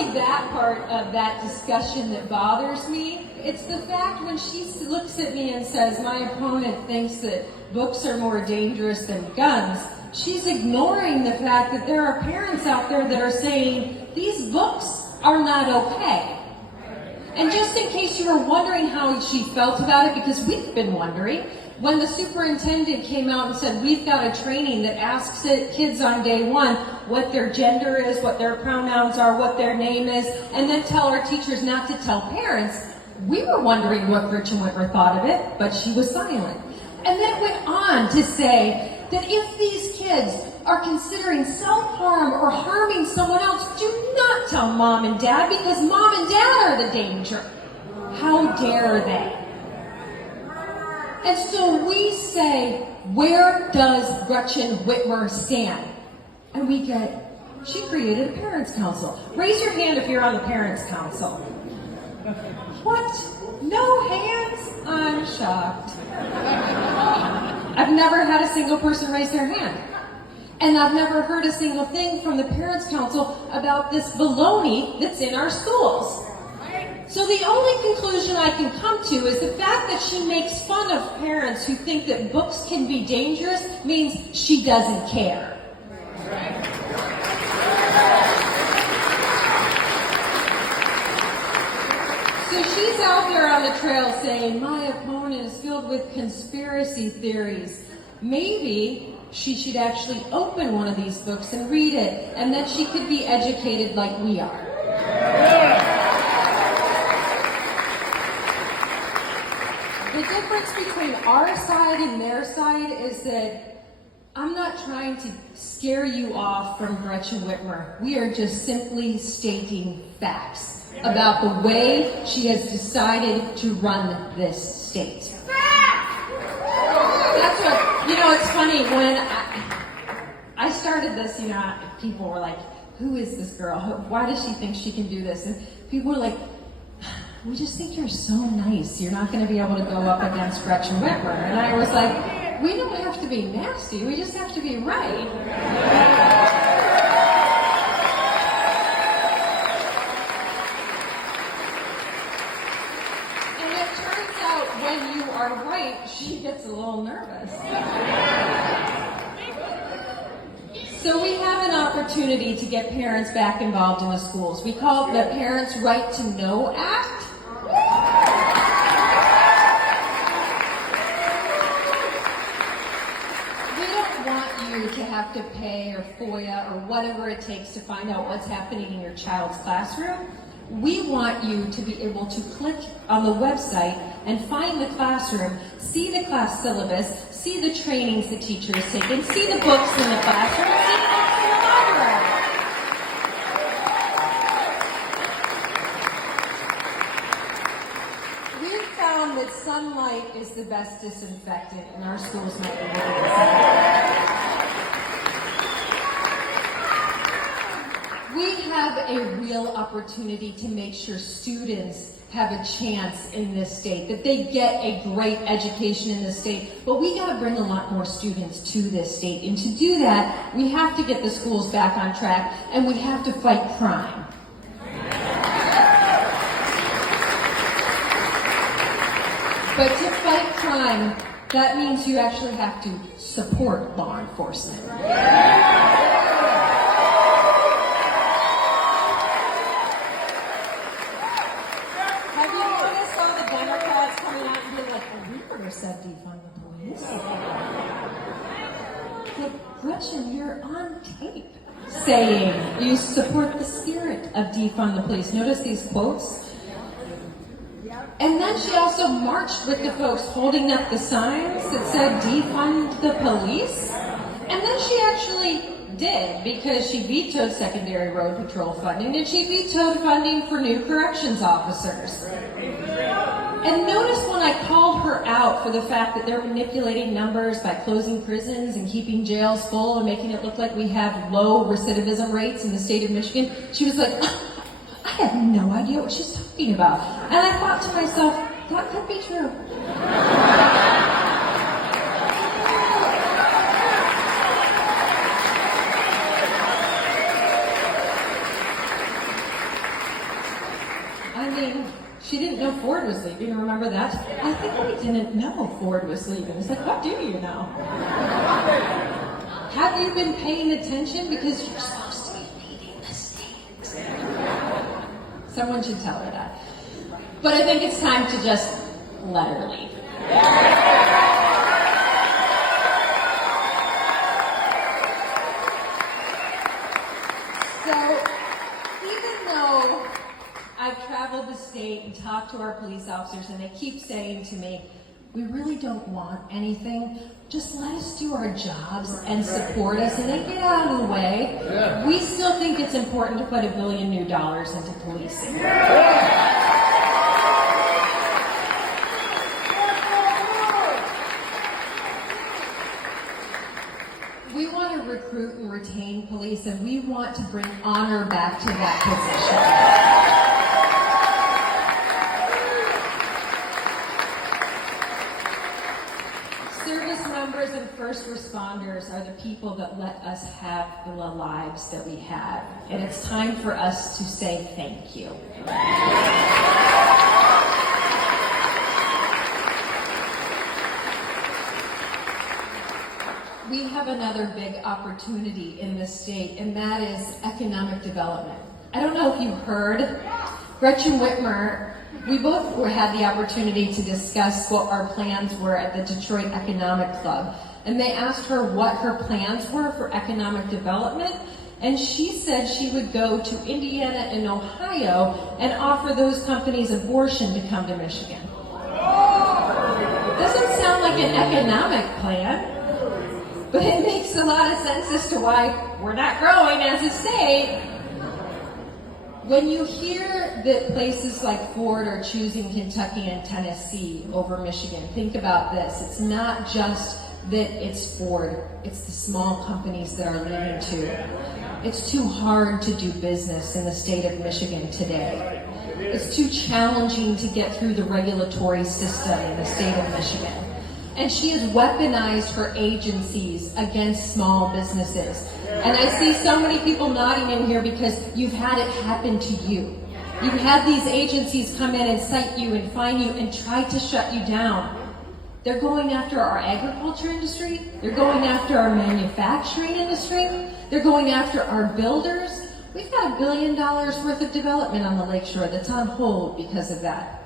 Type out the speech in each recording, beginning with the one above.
really that part of that discussion that bothers me. It's the fact when she looks at me and says, my opponent thinks that books are more dangerous than guns, she's ignoring the fact that there are parents out there that are saying, these books are not okay. And just in case you were wondering how she felt about it, because we've been wondering, when the superintendent came out and said, we've got a training that asks kids on day one what their gender is, what their pronouns are, what their name is, and then tell our teachers not to tell parents, we were wondering what Gretchen Whitmer thought of it, but she was silent. And then went on to say that if these kids are considering self-harm or harming someone else, do not tell mom and dad, because mom and dad are the danger. How dare they? And so we say, where does Gretchen Whitmer stand? And we get, she created a parents' council. Raise your hand if you're on the parents' council. What? No hands? I'm shocked. I've never had a single person raise their hand. And I've never heard a single thing from the parents' council about this baloney that's in our schools. So the only conclusion I can come to is the fact that she makes fun of parents who think that books can be dangerous means she doesn't care. So she's out there on the trail saying, my opponent is filled with conspiracy theories. Maybe she should actually open one of these books and read it, and then she could be educated like we are. The difference between our side and their side is that I'm not trying to scare you off from Gretchen Whitmer. We are just simply stating facts about the way she has decided to run this state. That's what, it's funny, when I started this, people were like, who is this girl? Why does she think she can do this? And people were like, we just think you're so nice. You're not going to be able to go up against Gretchen Whitmer. And I was like, we don't have to be nasty. We just have to be right. And it turns out when you are right, she gets a little nervous. So we have an opportunity to get parents back involved in the schools. We call it the Parents' Right to Know Act. We don't want you to have to pay or FOIA or whatever it takes to find out what's happening in your child's classroom. We want you to be able to click on the website and find the classroom, see the class syllabus, see the trainings the teacher has taken, see the books in the classroom, see the books in the library. We've found that sunlight is the best disinfectant, and our schools might be able to. We have a real opportunity to make sure students have a chance in this state, that they get a great education in this state, but we got to bring a lot more students to this state. And to do that, we have to get the schools back on track, and we have to fight crime. But to fight crime, that means you actually have to support law enforcement. Said defund the police. But Gretchen, you're on tape saying you support the spirit of defund the police. Notice these quotes. And then she also marched with the folks holding up the signs that said defund the police. And then she actually did, because she vetoed secondary road patrol funding, and she vetoed funding for new corrections officers. And notice when I called her out for the fact that they're manipulating numbers by closing prisons and keeping jails full and making it look like we have low recidivism rates in the state of Michigan, she was like, I have no idea what she's talking about. And I thought to myself, that could be true. I mean, she didn't know Ford was leaving, remember that? I think we didn't know Ford was leaving. It's like, what do you know? Have you been paying attention? Because you're supposed to be leading the state. Someone should tell her that. But I think it's time to just let her leave. So, even though I've traveled the state and talked to our police officers and they keep saying to me, we really don't want anything, just let us do our jobs and support us and then get out of the way. Yeah. We still think it's important to put $1 billion new dollars into policing. We want to recruit and retain police, and we want to bring honor back to that position. Service members and first responders are the people that let us have the lives that we have, and it's time for us to say thank you. We have another big opportunity in this state, and that is economic development. I don't know if you heard, Gretchen Whitmer, we both had the opportunity to discuss what our plans were at the Detroit Economic Club. And they asked her what her plans were for economic development, and she said she would go to Indiana and Ohio and offer those companies abortion to come to Michigan. Doesn't sound like an economic plan. But it makes a lot of sense as to why we're not growing as a state. When you hear that places like Ford are choosing Kentucky and Tennessee over Michigan, think about this. It's not just that it's Ford, it's the small companies that are leaving too. It's too hard to do business in the state of Michigan today. It's too challenging to get through the regulatory system in the state of Michigan. And she has weaponized her agencies against small businesses. And I see so many people nodding in here because you've had it happen to you. You've had these agencies come in and cite you and fine you and try to shut you down. They're going after our agriculture industry. They're going after our manufacturing industry. They're going after our builders. We've got $1 billion worth of development on the lakeshore that's on hold because of that.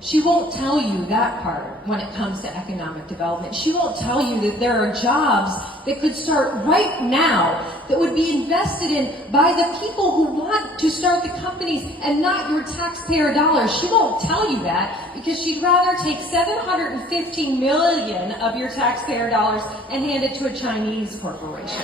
She won't tell you that part when it comes to economic development. She won't tell you that there are jobs that could start right now that would be invested in by the people who want to start the companies and not your taxpayer dollars. She won't tell you that because she'd rather take $715 million of your taxpayer dollars and hand it to a Chinese corporation.